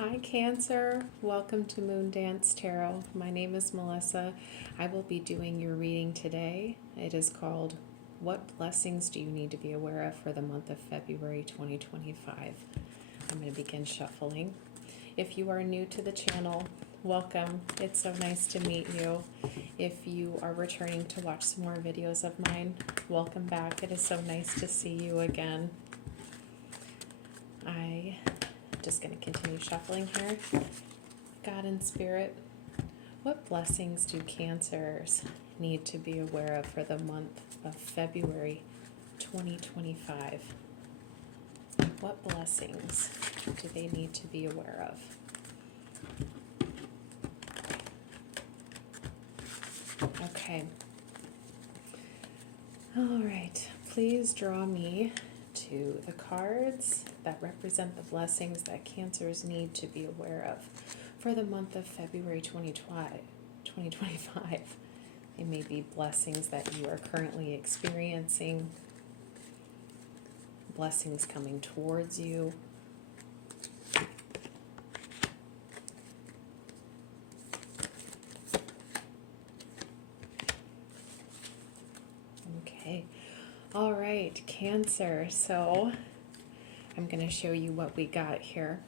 Hi Cancer, welcome to Moon Dance Tarot. My name is Melissa. I will be doing your reading today. It is called What Blessings Do You Need to Be Aware of for the Month of February 2025. I'm going to begin shuffling. If you are new to the channel, welcome. It's so nice to meet you. If you are returning to watch some more videos of mine, welcome back. It is so nice to see you again. Just going to continue shuffling here. God and Spirit, what blessings do Cancers need to be aware of for the month of February 2025? What blessings do they need to be aware of? Okay. All right. Please draw me to the cards that represent the blessings that Cancers need to be aware of for the month of February 2025. They may be blessings that you are currently experiencing, blessings coming towards you. Okay. All right, Cancer. So I'm going to show you what we got here.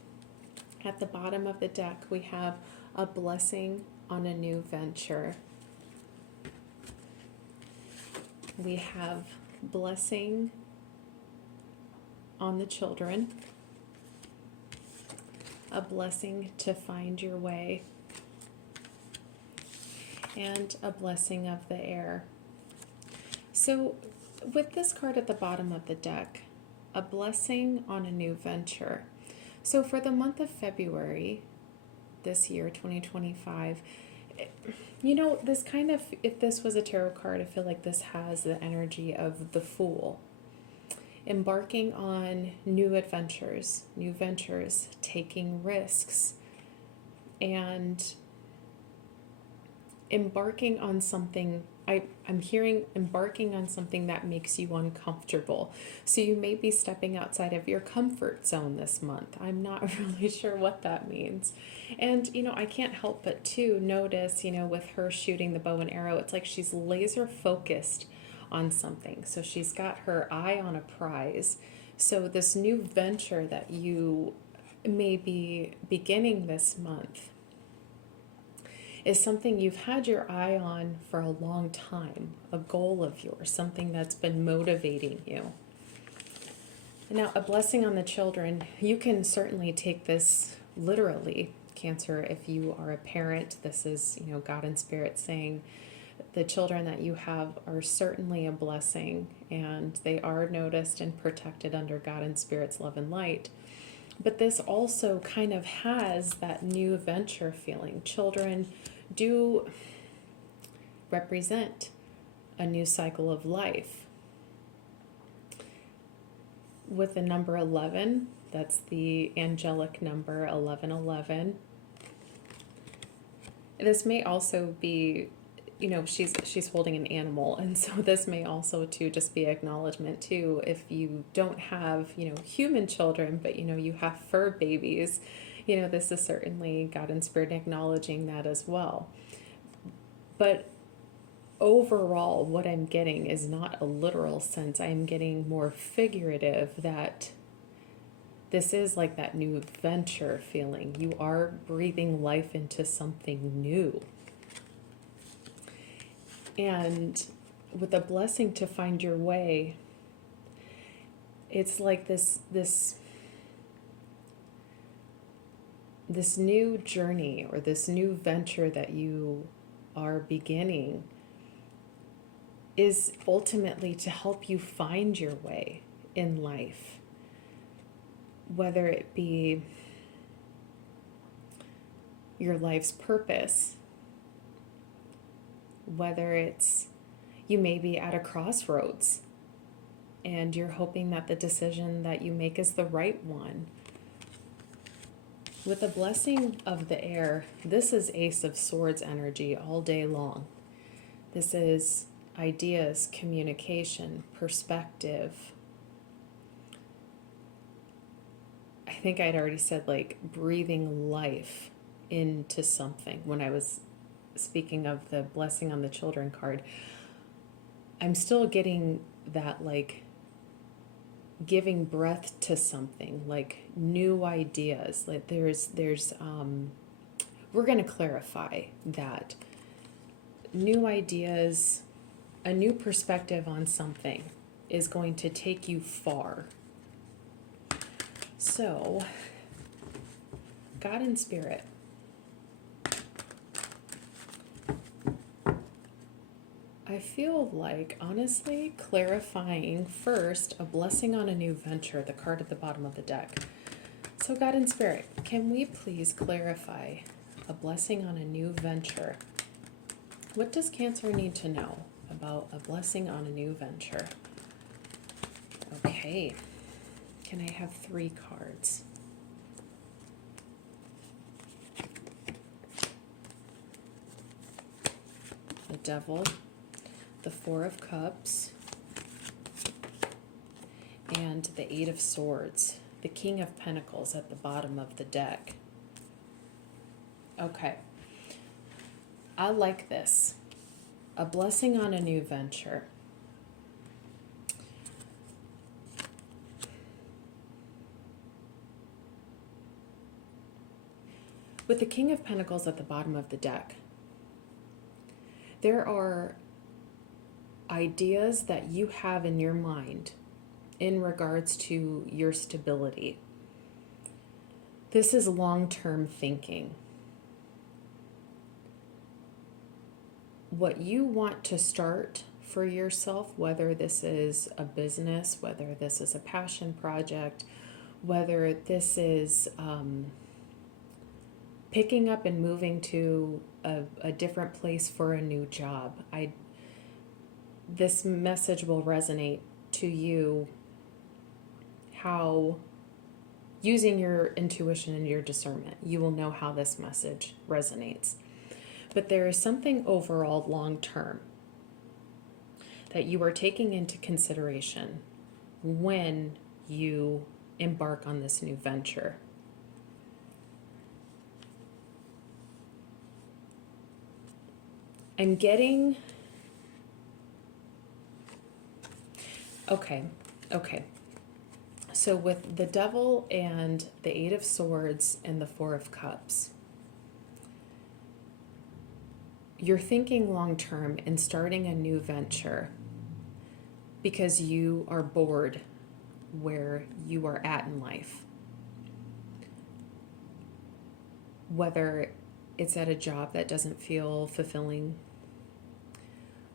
At the bottom of the deck, we have a blessing on a new venture. We have blessing on the children, a blessing to find your way, and a blessing of the air. So with this card at the bottom of the deck, a blessing on a new venture. So for the month of February this year, 2025, you know, this kind of, if this was a tarot card, I feel like this has the energy of the Fool. Embarking on new adventures, new ventures, taking risks, and embarking on something. I'm hearing embarking on something that makes you uncomfortable. So you may be stepping outside of your comfort zone this month. I'm not really sure what that means. And, you know, I can't help but to notice, you know, with her shooting the bow and arrow, it's like she's laser focused on something. So she's got her eye on a prize. So this new venture that you may be beginning this month is something you've had your eye on for a long time, a goal of yours, something that's been motivating you. Now, a blessing on the children, you can certainly take this literally, Cancer, if you are a parent. This is, you know, God and Spirit saying the children that you have are certainly a blessing, and they are noticed and protected under God and Spirit's love and light. But this also kind of has that new venture feeling. Children do represent a new cycle of life. With the number 11, that's the angelic number 1111. This may also be, you know, she's holding an animal, and so this may also too just be acknowledgement too, if you don't have, you know, human children, but you know, you have fur babies, you know, this is certainly God and Spirit acknowledging that as well. But overall, what I'm getting is not a literal sense. I'm getting more figurative, that this is like that new venture feeling. You are breathing life into something new. And with a blessing to find your way, it's like this new journey or this new venture that you are beginning is ultimately to help you find your way in life, whether it be your life's purpose, whether it's you may be at a crossroads and you're hoping that the decision that you make is the right one. With the blessing of the air, this is Ace of Swords energy all day long. This is ideas, communication, perspective. I think I'd already said like breathing life into something when I was speaking of the blessing on the children card. I'm still getting that like giving breath to something, like new ideas. Like there's we're going to clarify that new ideas, a new perspective on something is going to take you far. So, God and Spirit, I feel like, honestly, clarifying first a blessing on a new venture, the card at the bottom of the deck. So, God and Spirit, can we please clarify a blessing on a new venture? What does Cancer need to know about a blessing on a new venture? Okay. Can I have 3 cards? The Devil, the 4 of Cups, and the 8 of Swords, the King of Pentacles at the bottom of the deck. Okay. I like this. A blessing on a new venture. With the King of Pentacles at the bottom of the deck, there are ideas that you have in your mind in regards to your stability. This is long-term thinking. What you want to start for yourself, whether this is a business, whether this is a passion project, whether this is picking up and moving to a different place for a new job. This message will resonate to you how, using your intuition and your discernment, you will know how this message resonates. But there is something overall long term that you are taking into consideration when you embark on this new venture. I'm getting... Okay. So with the Devil and the 8 of Swords and the 4 of Cups, you're thinking long term and starting a new venture because you are bored where you are at in life. Whether it's at a job that doesn't feel fulfilling,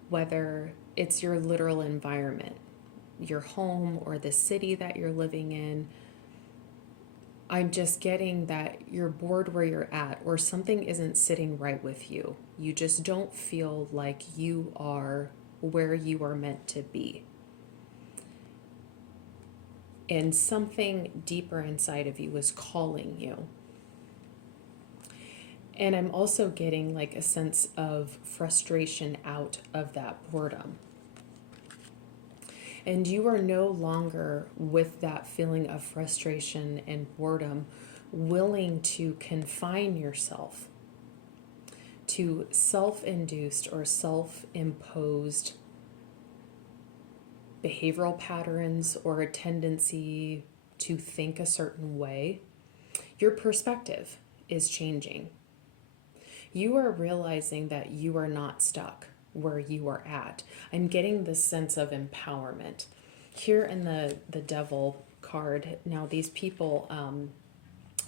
whether it's your literal environment, your home or the city that you're living in. I'm just getting that you're bored where you're at, or something isn't sitting right with you. You just don't feel like you are where you are meant to be. And something deeper inside of you is calling you. And I'm also getting like a sense of frustration out of that boredom. And you are no longer, with that feeling of frustration and boredom, willing to confine yourself to self-induced or self-imposed behavioral patterns or a tendency to think a certain way. Your perspective is changing. You are realizing that you are not stuck where you are at. I'm getting this sense of empowerment. Here in the Devil card, now these people,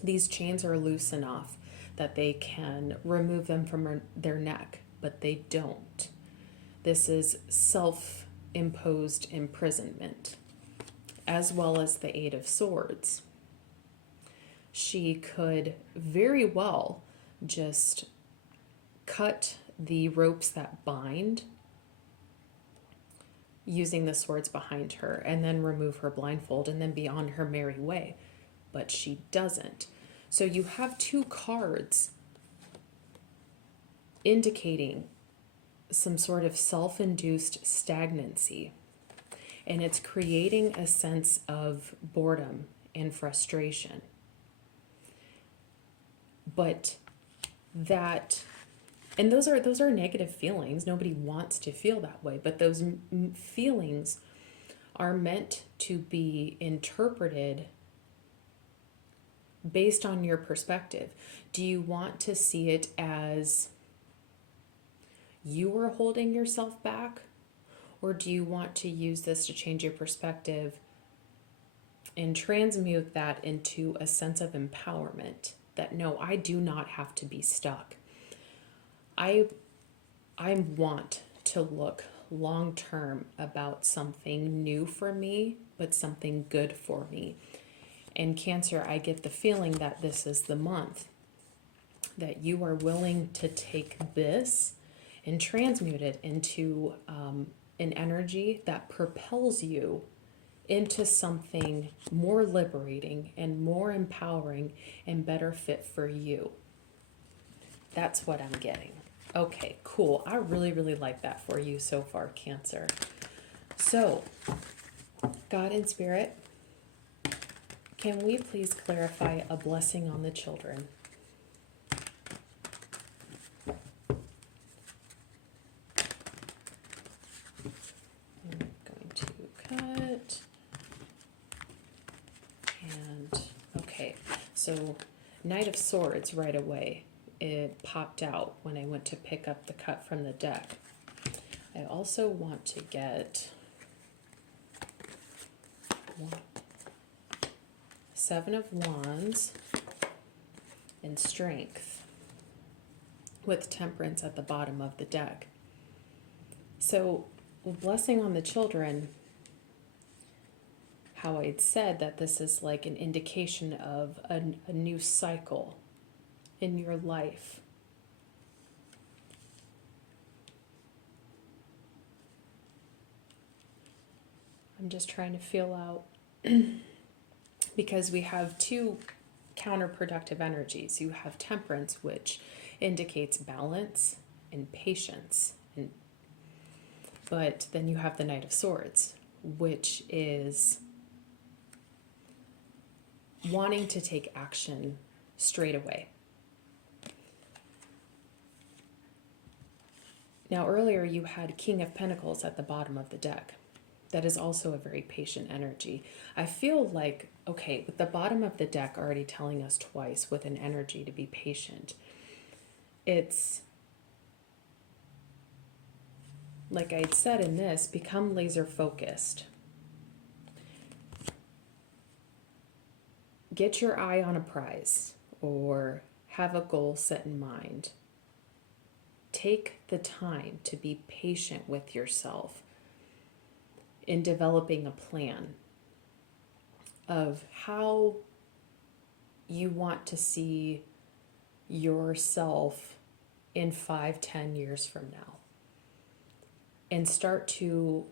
these chains are loose enough that they can remove them from their neck, but they don't. This is self-imposed imprisonment, as well as the 8 of Swords. She could very well just cut the ropes that bind using the swords behind her and then remove her blindfold and then be on her merry way. But she doesn't. So you have 2 cards indicating some sort of self-induced stagnancy. And it's creating a sense of boredom and frustration. But that, and those are negative feelings. Nobody wants to feel that way, but those feelings are meant to be interpreted based on your perspective. Do you want to see it as you are holding yourself back? Or do you want to use this to change your perspective and transmute that into a sense of empowerment that no, I do not have to be stuck. I want to look long term about something new for me, but something good for me. And Cancer, I get the feeling that this is the month that you are willing to take this and transmute it into an energy that propels you into something more liberating and more empowering and better fit for you. That's what I'm getting. Okay, cool. I really, really like that for you so far, Cancer. So, God and Spirit, can we please clarify a blessing on the children? I'm going to cut. And, okay, so Knight of Swords right away. It popped out when I went to pick up the cut from the deck. I also want to get Seven of Wands and Strength with Temperance at the bottom of the deck. So, blessing on the children, how I'd said that this is like an indication of a new cycle in your life. I'm just trying to feel out because we have two counterproductive energies. You have Temperance, which indicates balance and patience, but then you have the Knight of Swords, which is wanting to take action straight away. Now earlier you had King of Pentacles at the bottom of the deck. That is also a very patient energy. I feel like, okay, with the bottom of the deck already telling us twice with an energy to be patient, it's like I'd said in this, become laser focused. Get your eye on a prize or have a goal set in mind. Take the time to be patient with yourself in developing a plan of how you want to see yourself in 5-10 years from now. And start to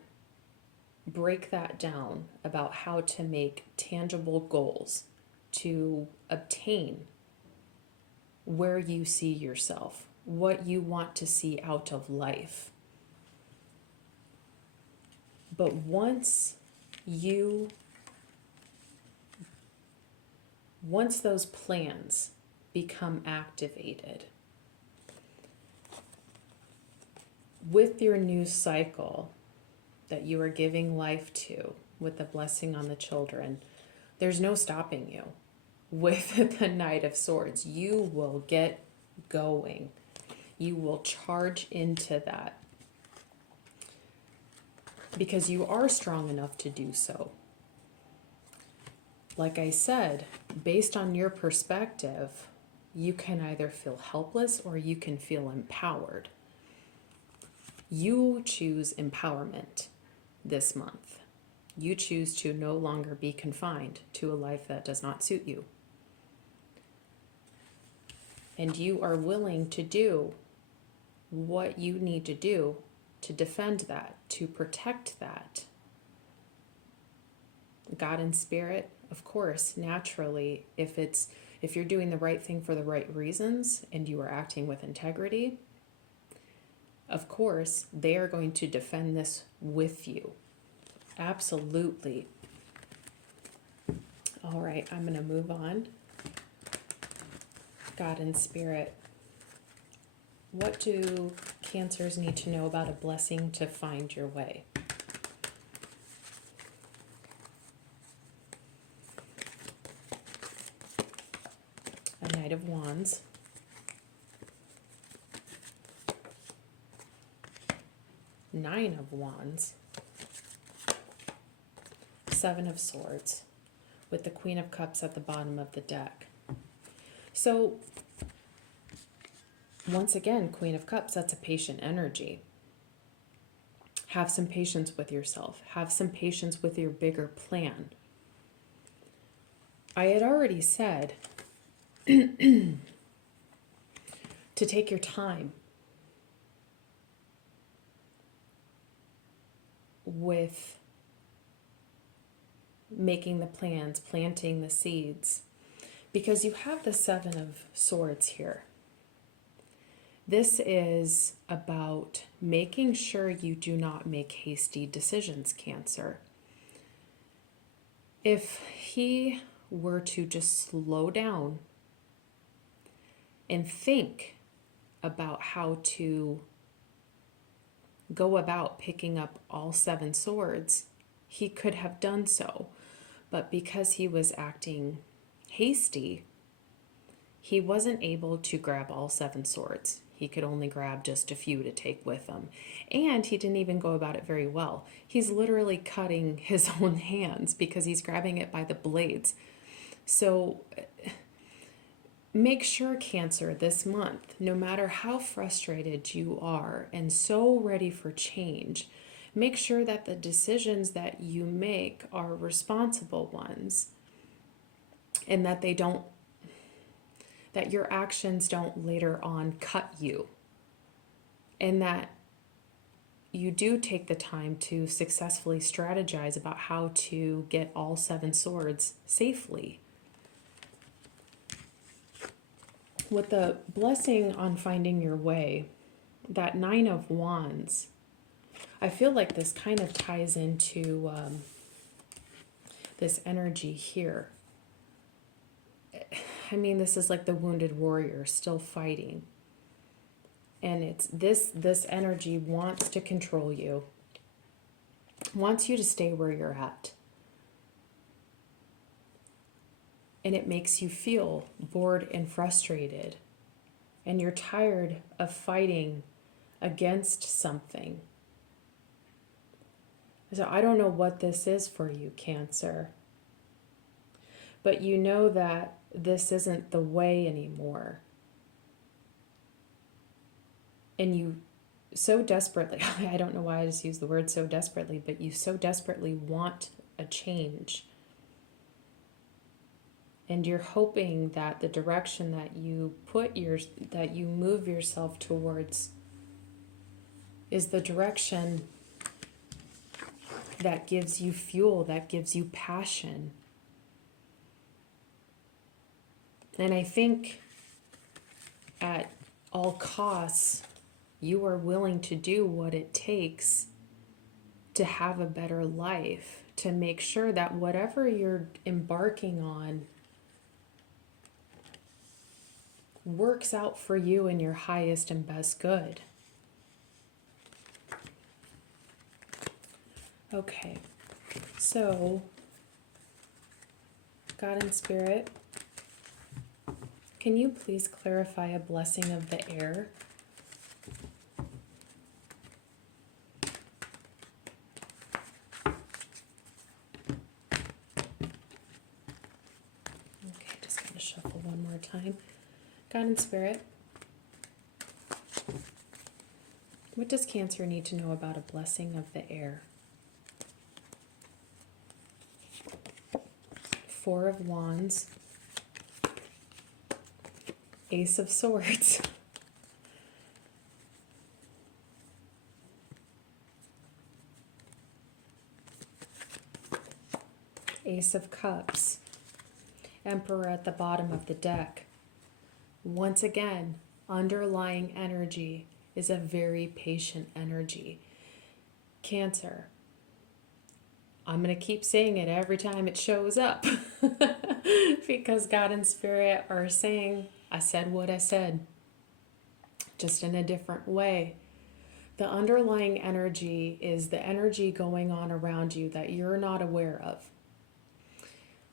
break that down about how to make tangible goals to obtain where you see yourself, what you want to see out of life. But once those plans become activated with your new cycle that you are giving life to with the blessing on the children, there's no stopping you. With the Knight of Swords, you will get going. You will charge into that because you are strong enough to do so. Like I said, based on your perspective, you can either feel helpless or you can feel empowered. You choose empowerment this month. You choose to no longer be confined to a life that does not suit you. And you are willing to do what you need to do to defend that, to protect that. God and Spirit, of course, naturally, if you're doing the right thing for the right reasons and you are acting with integrity, of course, they are going to defend this with you. Absolutely. All right, I'm going to move on. God and Spirit, what do Cancers need to know about a blessing to find your way? A Knight of Wands. Nine of Wands. Seven of Swords, with the Queen of Cups at the bottom of the deck. So, once again, Queen of Cups, that's a patient energy. Have some patience with yourself. Have some patience with your bigger plan. I had already said to take your time with making the plans, planting the seeds, because you have the Seven of Swords here. This is about making sure you do not make hasty decisions, Cancer. If he were to just slow down and think about how to go about picking up all seven swords, he could have done so. But because he was acting hasty, he wasn't able to grab all seven swords. He could only grab just a few to take with him. And he didn't even go about it very well. He's literally cutting his own hands because he's grabbing it by the blades. So make sure, Cancer, this month, no matter how frustrated you are and so ready for change, make sure that the decisions that you make are responsible ones, and that that your actions don't later on cut you, and that you do take the time to successfully strategize about how to get all seven swords safely. With the blessing on finding your way, that Nine of Wands, I feel like this kind of ties into this energy here. I mean, this is like the wounded warrior still fighting. And it's this energy wants to control you, wants you to stay where you're at. And it makes you feel bored and frustrated. And you're tired of fighting against something. So I don't know what this is for you, Cancer. But you know that this isn't the way anymore. And you so desperately, I don't know why I just used the word so desperately, but you so desperately want a change. And you're hoping that the direction that you that you move yourself towards is the direction that gives you fuel, that gives you passion. And I think at all costs, you are willing to do what it takes to have a better life, to make sure that whatever you're embarking on works out for you in your highest and best good. Okay, so God and Spirit, can you please clarify a blessing of the air? Okay, just going to shuffle one more time. God and Spirit, what does Cancer need to know about a blessing of the air? Four of Wands, Ace of Swords, Ace of Cups, Emperor at the bottom of the deck. Once again, underlying energy is a very patient energy. Cancer, I'm going to keep saying it every time it shows up because God and Spirit are saying I said what I said, just in a different way. The underlying energy is the energy going on around you that you're not aware of.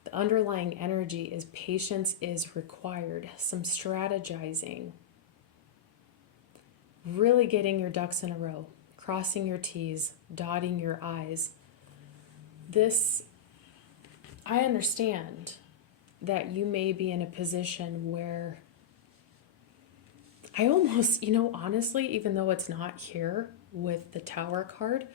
The underlying energy is patience is required, some strategizing, really getting your ducks in a row, crossing your T's, dotting your I's. This, I understand that you may be in a position where I almost, honestly, even though it's not here with the Tower card,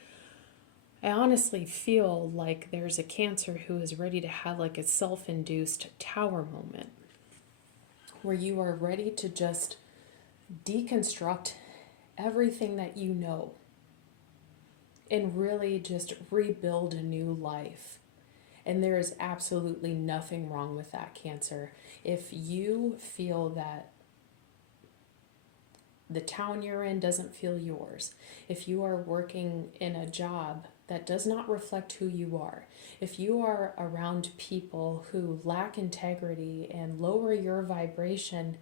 I honestly feel like there's a Cancer who is ready to have like a self-induced Tower moment where you are ready to just deconstruct everything that you know and really just rebuild a new life. And there is absolutely nothing wrong with that, Cancer. If you feel that the town you're in doesn't feel yours, if you are working in a job that does not reflect who you are, if you are around people who lack integrity and lower your vibration,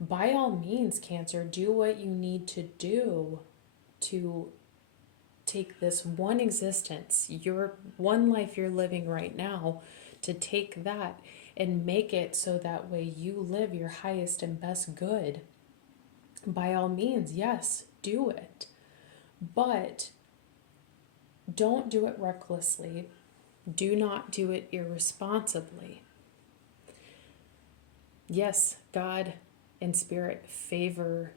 by all means, Cancer, do what you need to do to take this one existence, your one life you're living right now, to take that and make it so that way you live your highest and best good. By all means, yes, do it. But don't do it recklessly. Do not do it irresponsibly. Yes, God and Spirit favor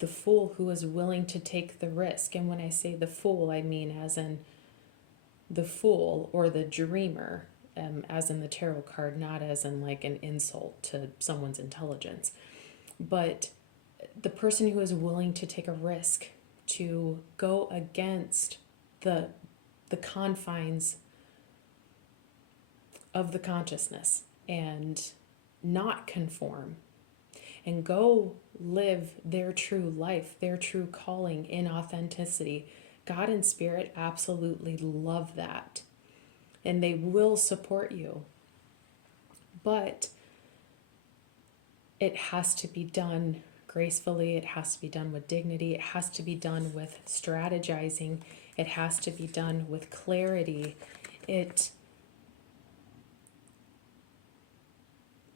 the fool who is willing to take the risk. And when I say the fool, I mean as in the fool or the dreamer, as in the tarot card, not as in like an insult to someone's intelligence. But the person who is willing to take a risk, to go against the confines of the consciousness and not conform and go live their true life, their true calling in authenticity. God and Spirit absolutely love that, and they will support you. But it has to be done gracefully. It has to be done with dignity. It has to be done with strategizing. It has to be done with clarity.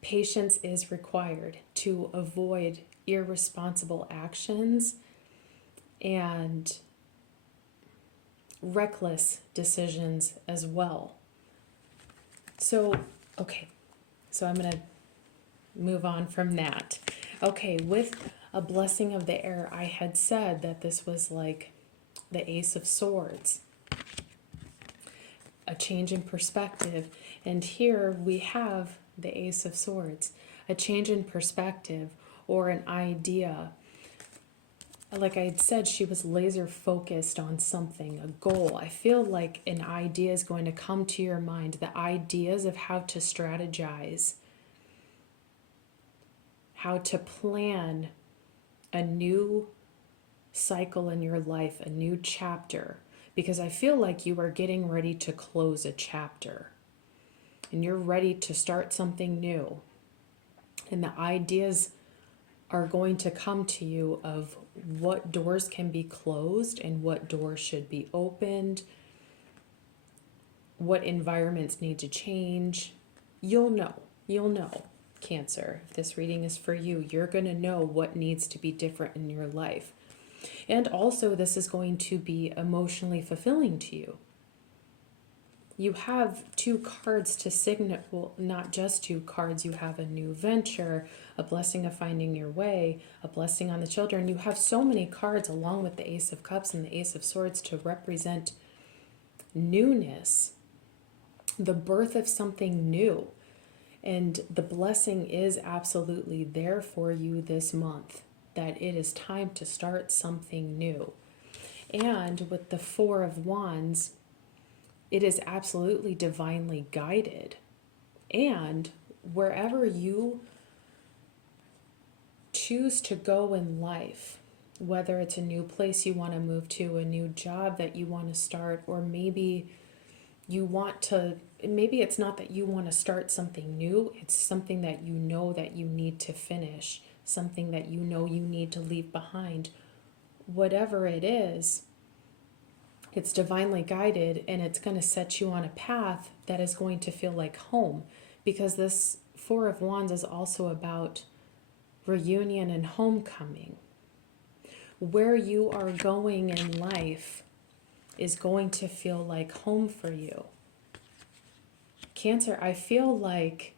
Patience is required to avoid irresponsible actions and reckless decisions as well. So I'm going to move on from that. Okay, with a blessing of the air, I had said that this was like the Ace of Swords, a change in perspective. And here we have the Ace of Swords, a change in perspective or an idea. Like I had said, she was laser focused on something, a goal. I feel like an idea is going to come to your mind, the ideas of how to strategize, how to plan a new cycle in your life, a new chapter, because I feel like you are getting ready to close a chapter and you're ready to start something new. And the ideas are going to come to you of what doors can be closed and what doors should be opened, what environments need to change. You'll know, Cancer. If this reading is for you, you're going to know what needs to be different in your life. And also, this is going to be emotionally fulfilling to you. You have two cards to signal, well, not just two cards. You have a new venture, a blessing of finding your way, a blessing on the children. You have so many cards along with the Ace of Cups and the Ace of Swords to represent newness, the birth of something new. And the blessing is absolutely there for you this month, that it is time to start something new. And with the Four of Wands, it is absolutely divinely guided. And wherever you choose to go in life, whether it's a new place you want to move to, a new job that you want to start, or maybe you want to, maybe it's not that you want to start something new, it's something that you know that you need to finish, something that you know you need to leave behind. Whatever it is, it's divinely guided, and it's going to set you on a path that is going to feel like home, because this Four of Wands is also about reunion and homecoming. Where you are going in life is going to feel like home for you. Cancer, I feel like,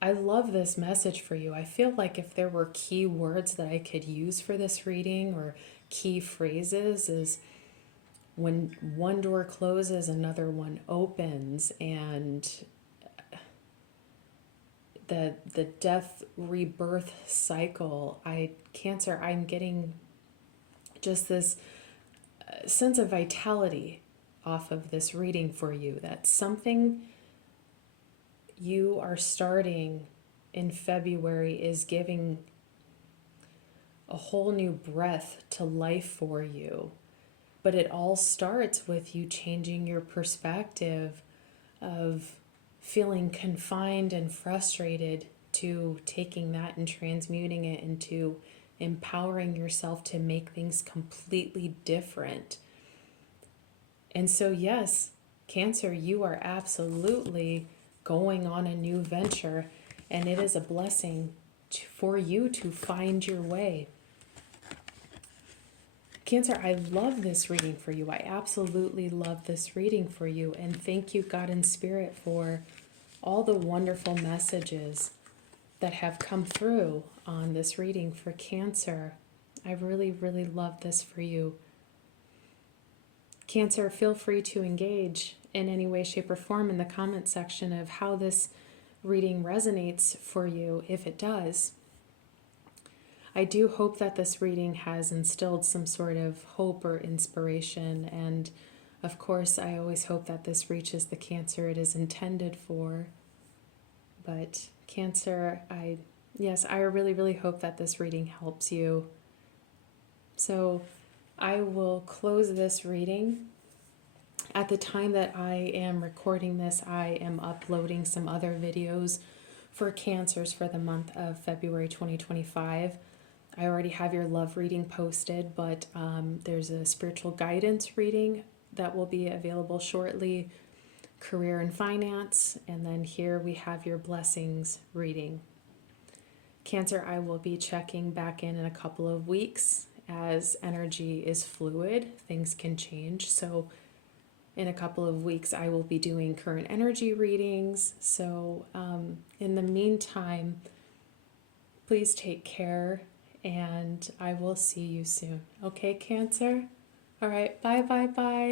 I love this message for you. I feel like if there were key words that I could use for this reading, or key phrases, is when one door closes, another one opens, and the death rebirth cycle. Cancer, I'm getting just this sense of vitality off of this reading for you, that something you are starting in February is giving a whole new breath to life for you. But it all starts with you changing your perspective of feeling confined and frustrated, to taking that and transmuting it into empowering yourself to make things completely different. And so, yes, Cancer, you are absolutely going on a new venture, and it is a blessing for you to find your way. Cancer, I love this reading for you. I absolutely love this reading for you. And thank you, God and Spirit, for all the wonderful messages that have come through on this reading for Cancer. I really, really love this for you. Cancer, feel free to engage in any way, shape, or form in the comment section of how this reading resonates for you, if it does. I do hope that this reading has instilled some sort of hope or inspiration, and of course, I always hope that this reaches the Cancer it is intended for. But Cancer, I really, really hope that this reading helps you. So I will close this reading. At the time that I am recording this, I am uploading some other videos for Cancers for the month of February 2025. I already have your love reading posted, but there's a spiritual guidance reading that will be available shortly, career and finance, and then here we have your blessings reading. Cancer, I will be checking back in a couple of weeks, as energy is fluid, things can change. So in a couple of weeks, I will be doing current energy readings. So in the meantime, please take care, and I will see you soon. Okay, Cancer? All right, bye, bye, bye.